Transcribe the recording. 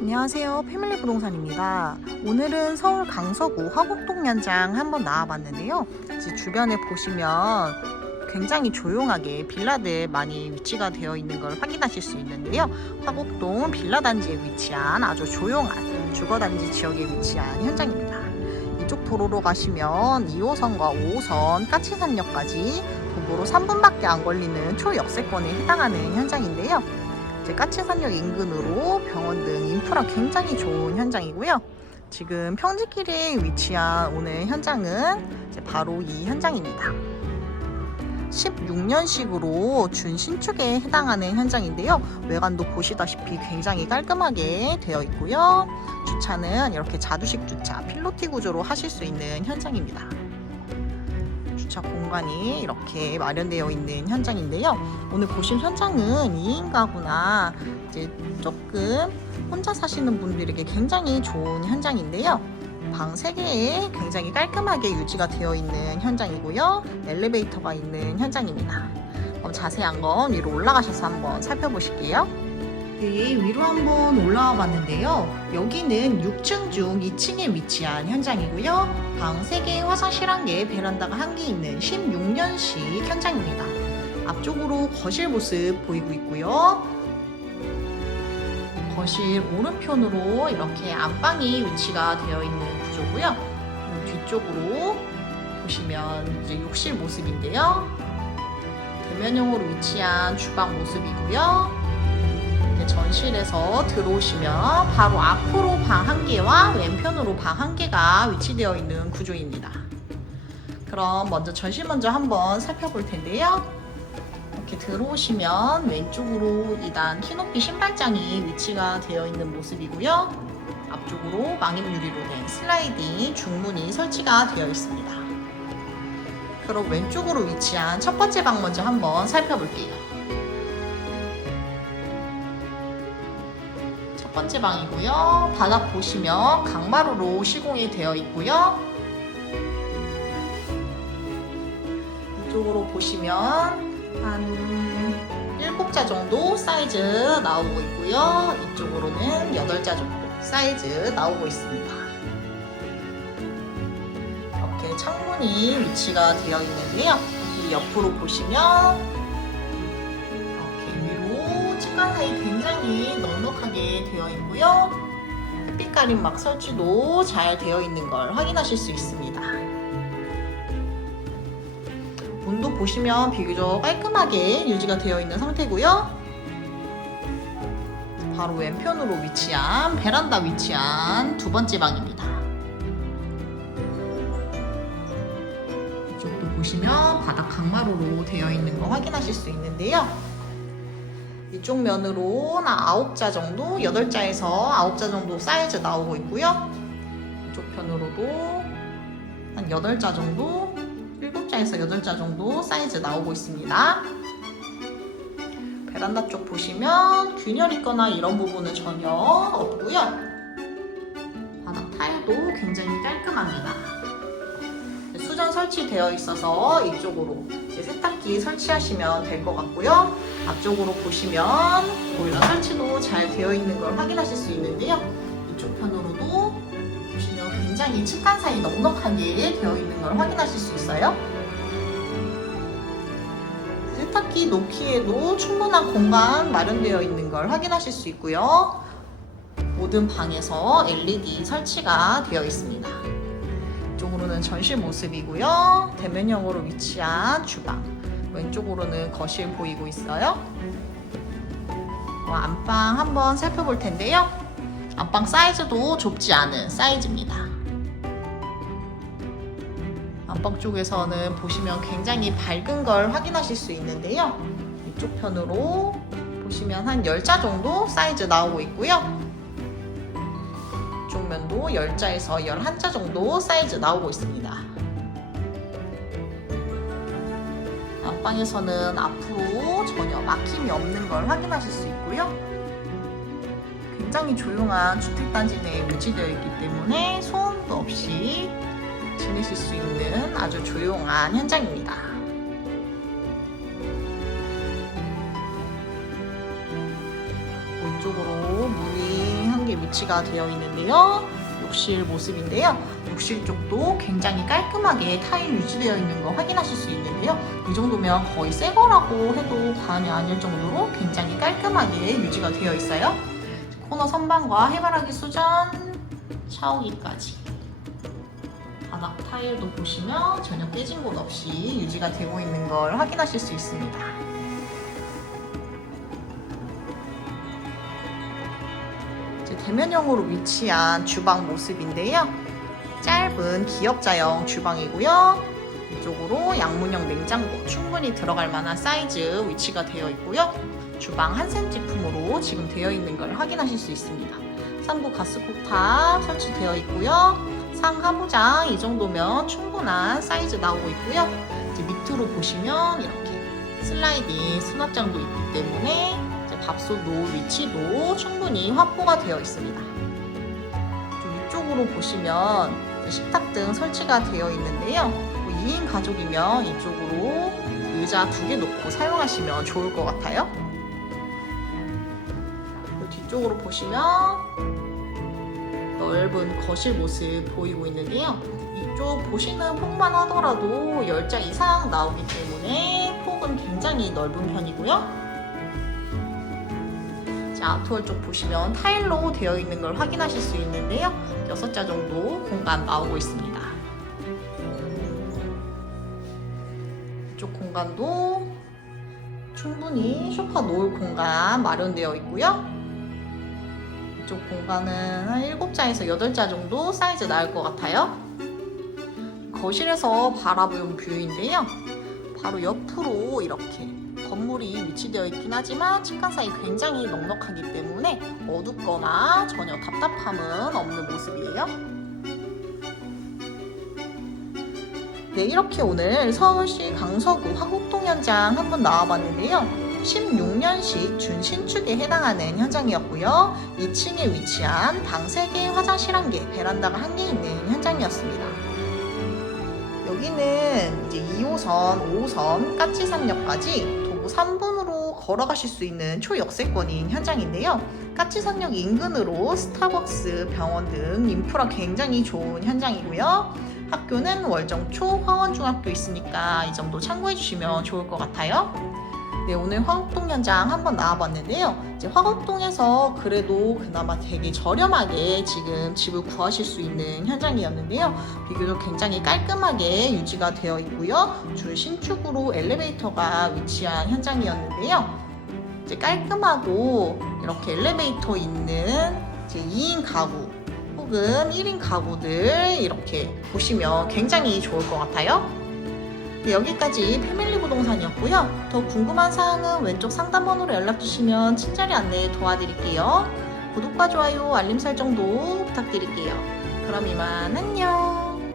안녕하세요. 패밀리 부동산입니다. 오늘은 서울 강서구 화곡동 연장 한번 나와봤는데요. 주변에 보시면 굉장히 조용하게 빌라들 많이 위치가 되어 있는 걸 확인하실 수 있는데요. 화곡동 빌라 단지에 위치한 아주 조용한 주거 단지 지역에 위치한 현장입니다. 이쪽 도로로 가시면 2호선과 5호선 까치산역까지 도보로 3분밖에 안 걸리는 초역세권에 해당하는 현장인데요. 이제 까치산역 인근으로 병원 등 인프라 굉장히 좋은 현장이고요. 지금 평지길에 위치한 오늘 현장은 이제 바로 이 현장입니다. 16년식으로 준신축에 해당하는 현장인데요. 외관도 보시다시피 굉장히 깔끔하게 되어 있고요. 주차는 이렇게 자두식 주차, 필로티 구조로 하실 수 있는 현장입니다. 주차 공간이 이렇게 마련되어 있는 현장인데요. 오늘 보신 현장은 2인 가구나 이제 조금 혼자 사시는 분들에게 굉장히 좋은 현장인데요. 방 3개에 굉장히 깔끔하게 유지가 되어 있는 현장이고요. 엘리베이터가 있는 현장입니다. 그럼 자세한 건 위로 올라가셔서 한번 살펴보실게요. 네, 위로 한번 올라와 봤는데요. 여기는 6층 중 2층에 위치한 현장이고요. 방 3개, 화장실 1개, 베란다가 1개 있는 16년식 현장입니다. 앞쪽으로 거실 모습 보이고 있고요. 거실 오른편으로 이렇게 안방이 위치가 되어 있는 구조고요. 음, 뒤쪽으로 보시면 이제 욕실 모습인데요. 대면형으로 위치한 주방 모습이고요. 전실에서 들어오시면 바로 앞으로 방 한 개와 왼편으로 방 한 개가 위치되어 있는 구조입니다. 그럼 먼저 전실 먼저 한번 살펴볼 텐데요. 이렇게 들어오시면 왼쪽으로 2단 키높이 신발장이 위치가 되어 있는 모습이고요. 앞쪽으로 망임 유리로 된 슬라이딩 중문이 설치가 되어 있습니다. 그럼 왼쪽으로 위치한 첫 번째 방 먼저 한번 살펴볼게요. 첫 번째 방이고요. 바닥 보시면 강마루로 시공이 되어 있고요. 이쪽으로 보시면 한 7자 정도 사이즈 나오고 있고요. 이쪽으로는 8자 정도 사이즈 나오고 있습니다. 이렇게 창문이 위치가 되어 있는데요. 이 옆으로 보시면 이렇게 위로 측간 사이 굉장히 넉넉하게 되어 있고요. 햇빛 가림막 설치도 잘 되어 있는 걸 확인하실 수 있습니다. 문도 보시면 비교적 깔끔하게 유지가 되어 있는 상태고요. 바로 왼편으로 위치한 베란다 위치한 두 번째 방입니다. 이쪽도 보시면 바닥 강마루로 되어 있는 거 확인하실 수 있는데요. 이쪽 면으로 한 9자 정도, 8자에서 9자 정도 사이즈 나오고 있고요. 이쪽 편으로도 한 8자 정도, 7자에서 8자 정도 사이즈 나오고 있습니다. 베란다 쪽 보시면 균열 있거나 이런 부분은 전혀 없고요. 바닥 타일도 굉장히 깔끔합니다. 수전 설치되어 있어서 이쪽으로 이제 세탁기 설치하시면 될 것 같고요. 앞쪽으로 보시면 보일러 설치도 잘 되어 있는 걸 확인하실 수 있는데요. 이쪽 편으로도 보시면 굉장히 층간 사이 넉넉하게 되어 있는 걸 확인하실 수 있어요. 세탁기 놓기에도 충분한 공간 마련되어 있는 걸 확인하실 수 있고요. 모든 방에서 LED 설치가 되어 있습니다. 이쪽으로는 전실 모습이고요. 대면형으로 위치한 주방. 왼쪽으로는 거실 보이고 있어요. 어, 안방 한번 살펴볼 텐데요. 안방 사이즈도 좁지 않은 사이즈입니다. 안방 쪽에서는 보시면 굉장히 밝은 걸 확인하실 수 있는데요. 이쪽 편으로 보시면 한 10자 정도 사이즈 나오고 있고요. 이쪽 면도 10자에서 11자 정도 사이즈 나오고 있습니다. 안방에서는 앞으로 전혀 막힘이 없는 걸 확인하실 수 있고요. 굉장히 조용한 주택단지 내에 위치되어 있기 때문에 소음도 없이 지내실 수 있는 아주 조용한 현장입니다. 위치가 되어 있는데요. 욕실 모습인데요. 욕실 쪽도 굉장히 깔끔하게 타일 유지되어 있는 거 확인하실 수 있는데요. 이 정도면 거의 새 거라고 해도 과언이 아닐 정도로 굉장히 깔끔하게 유지가 되어 있어요. 코너 선반과 해바라기 수전, 샤워기까지. 바닥 타일도 보시면 전혀 깨진 곳 없이 유지가 되고 있는 걸 확인하실 수 있습니다. 대면형으로 위치한 주방 모습인데요. 짧은 기역자형 주방이고요. 이쪽으로 양문형 냉장고 충분히 들어갈 만한 사이즈 위치가 되어 있고요. 주방 한센 제품으로 지금 되어 있는 걸 확인하실 수 있습니다. 3구 가스쿡탑 설치되어 있고요. 상하부장 이 정도면 충분한 사이즈 나오고 있고요. 밑으로 보시면 이렇게 슬라이딩 수납장도 있기 때문에 밥솥 놓을 위치도 충분히 확보가 되어 있습니다. 좀 위쪽으로 보시면 식탁 등 설치가 되어 있는데요. 뭐 2인 가족이면 이쪽으로 의자 두 개 놓고 사용하시면 좋을 것 같아요. 뒤쪽으로 보시면 넓은 거실 모습 보이고 있는데요. 이쪽 보시는 폭만 하더라도 10장 이상 나오기 때문에 폭은 굉장히 넓은 편이고요. 자, 아트월 쪽 보시면 타일로 되어 있는 걸 확인하실 수 있는데요. 6자 정도 공간 나오고 있습니다. 이쪽 공간도 충분히 소파 놓을 공간 마련되어 있고요. 이쪽 공간은 한 7자에서 8자 정도 사이즈 나올 것 같아요. 거실에서 바라보는 뷰인데요. 바로 옆으로 이렇게 건물이 위치되어 있긴 하지만 층간 사이 굉장히 넉넉하기 때문에 어둡거나 전혀 답답함은 없는 모습이에요. 네, 이렇게 오늘 서울시 강서구 화곡동 현장 한번 나와봤는데요. 16년식 준신축에 해당하는 현장이었고요. 2층에 위치한 방 3개, 화장실 1개, 베란다가 1개 있는 현장이었습니다. 여기는 이제 2호선, 5호선, 까치산역까지 3분으로 걸어가실 수 있는 초역세권인 현장인데요. 까치산역 인근으로 스타벅스, 병원 등 인프라 굉장히 좋은 현장이고요. 학교는 월정초 화원중학교 있으니까 이 정도 참고해 주시면 좋을 것 같아요. 네, 오늘 화곡동 현장 한번 나와봤는데요. 이제 화곡동에서 그래도 그나마 되게 저렴하게 지금 집을 구하실 수 있는 현장이었는데요. 비교적 굉장히 깔끔하게 유지가 되어 있고요. 줄 신축으로 엘리베이터가 위치한 현장이었는데요. 이제 깔끔하고 이렇게 엘리베이터 있는 이제 2인 가구 혹은 1인 가구들 이렇게 보시면 굉장히 좋을 것 같아요. 네, 여기까지 패밀리 부동산이었고요. 더 궁금한 사항은 왼쪽 상담 번호로 연락 주시면 친절히 안내 도와드릴게요. 구독과 좋아요, 알림 설정도 부탁드릴게요. 그럼 이만 안녕.